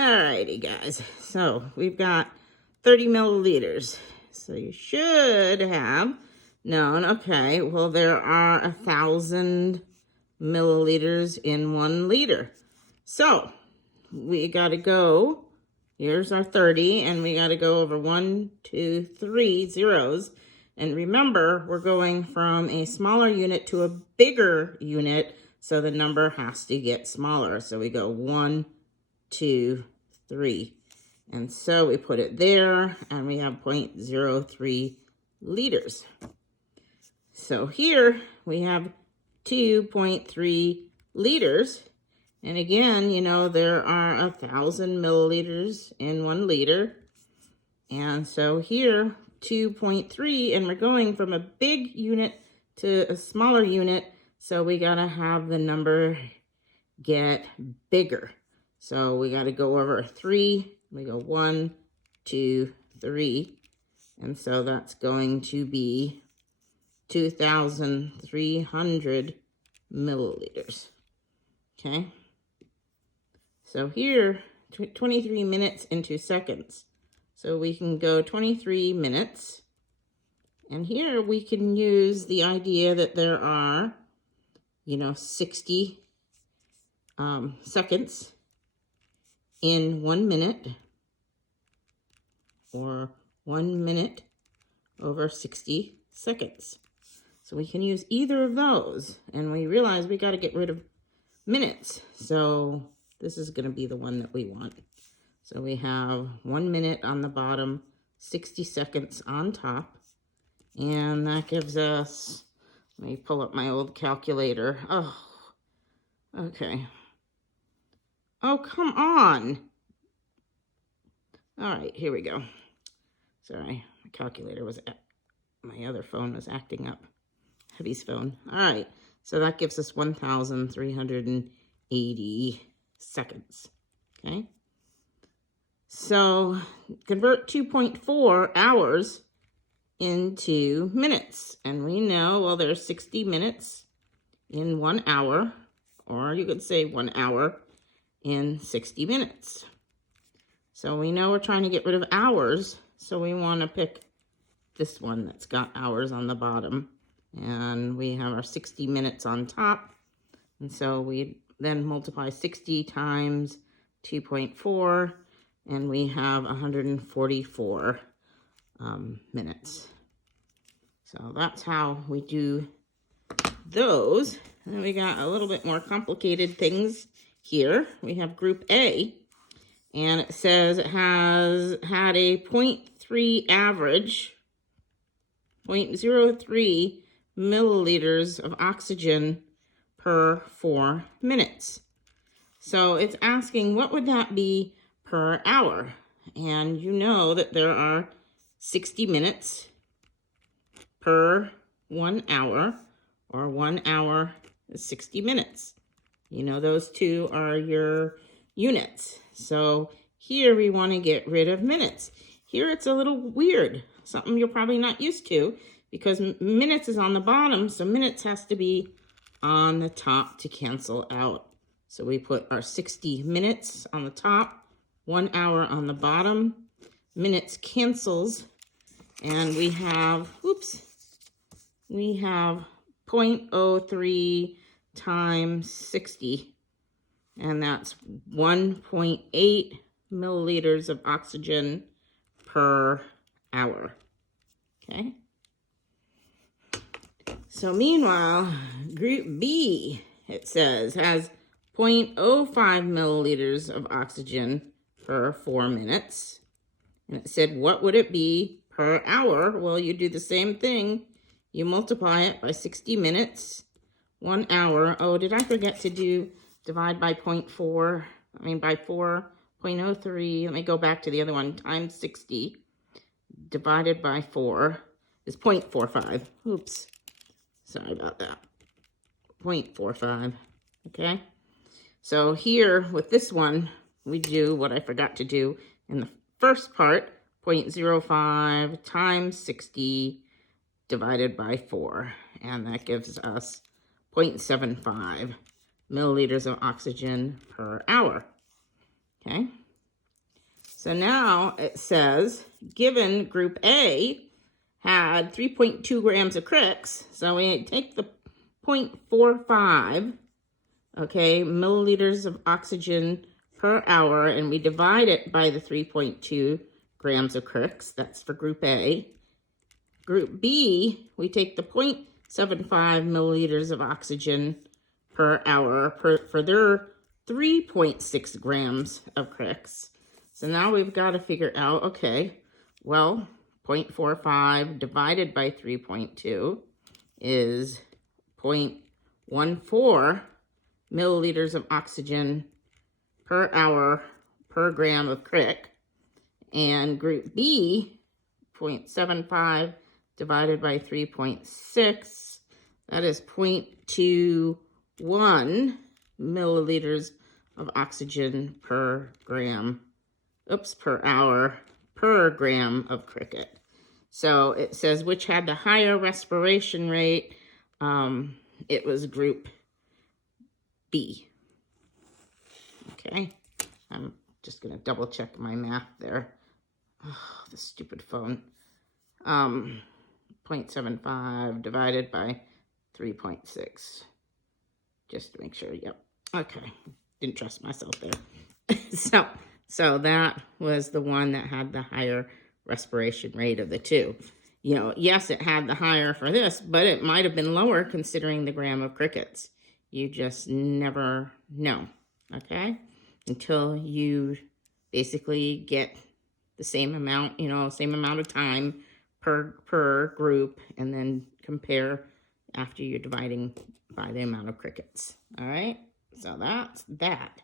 Alrighty, guys. So we've got 30 milliliters. So you should have known, okay, well, there are 1,000 milliliters in 1 liter. So we got to go, here's our 30, and we got to go over 1, 2, 3 zeros. And remember, we're going from a smaller unit to a bigger unit, so the number has to get smaller. So we go 1, 2, 3. And so we put it there, and we have 0.03 liters. So here we have 2.3 liters. And again, you know, there are 1,000 milliliters in 1 liter. And so here, 2.3, and we're going from a big unit to a smaller unit. So we gotta have the number get bigger. So we got to go over 3. We go 1, 2, 3. And so that's going to be 2,300 milliliters. Okay. So here, 23 minutes into seconds. So we can go 23 minutes. And here we can use the idea that there are, 60 seconds in 1 minute, or 1 minute over 60 seconds. So we can use either of those, and we realize we got to get rid of minutes. So this is going to be the one that we want. So we have 1 minute on the bottom, 60 seconds on top, and that gives us, let me pull up my old calculator. Oh, okay. Oh, come on. All right, here we go. Sorry, my calculator was, my other phone was acting up. Heavy's phone. All right, so that gives us 1,380 seconds, okay? So convert 2.4 hours into minutes. And we know, well, there's 60 minutes in 1 hour, or you could say 1 hour in 60 minutes. So we know we're trying to get rid of hours, so we want to pick this one that's got hours on the bottom. And we have our 60 minutes on top. And so we then multiply 60 times 2.4, and we have 144 minutes. So that's how we do those. And we got a little bit more complicated things here. We have group A, and it says it has had a 0.3 average, 0.03 milliliters of oxygen per 4 minutes. So it's asking, what would that be per hour? And you know that there are 60 minutes per 1 hour, or 1 hour is 60 minutes. You know, those two are your units. So here we want to get rid of minutes. Here it's a little weird, something you're probably not used to, because minutes is on the bottom, so minutes has to be on the top to cancel out. So we put our 60 minutes on the top, 1 hour on the bottom, minutes cancels, and we have, we have 0.03 times 60, and that's 1.8 milliliters of oxygen per hour, okay? So meanwhile, group B, it says, has 0.05 milliliters of oxygen per 4 minutes. And it said, what would it be per hour? Well, you do the same thing. You multiply it by 60 minutes, 1 hour. Oh, did I forget to divide by 0.4? I mean, by 4, 0.03. Let me go back to the other one. Times 60 divided by 4 is 0.45. Oops. Sorry about that. 0.45. Okay. So here with this one, we do what I forgot to do in the first part, 0.05 times 60 divided by 4. And that gives us 0.75 milliliters of oxygen per hour. Okay. So now it says, given group A had 3.2 grams of cricks, so we take the 0.45, okay, milliliters of oxygen per hour, and we divide it by the 3.2 grams of cricks. That's for group A. Group B, we take the 0.75 milliliters of oxygen per hour for their 3.6 grams of cricks. So now we've got to figure out, okay, well, 0.45 divided by 3.2 is 0.14 milliliters of oxygen per hour per gram of crick. And group B, 0.75 divided by 3.6, that is 0.21 milliliters of oxygen per hour per gram of cricket. So it says which had the higher respiration rate. It was group B. Okay, I'm just gonna double check my math there. Oh, the stupid phone. 0.75 divided by 3.6. Just to make sure, yep. Okay, didn't trust myself there. So that was the one that had the higher respiration rate of the two. You know, yes, it had the higher for this, but it might have been lower considering the gram of crickets. You just never know, okay? Until you basically get the same amount, you know, same amount of time per group, and then compare after you're dividing by the amount of crickets. All right, so that's that.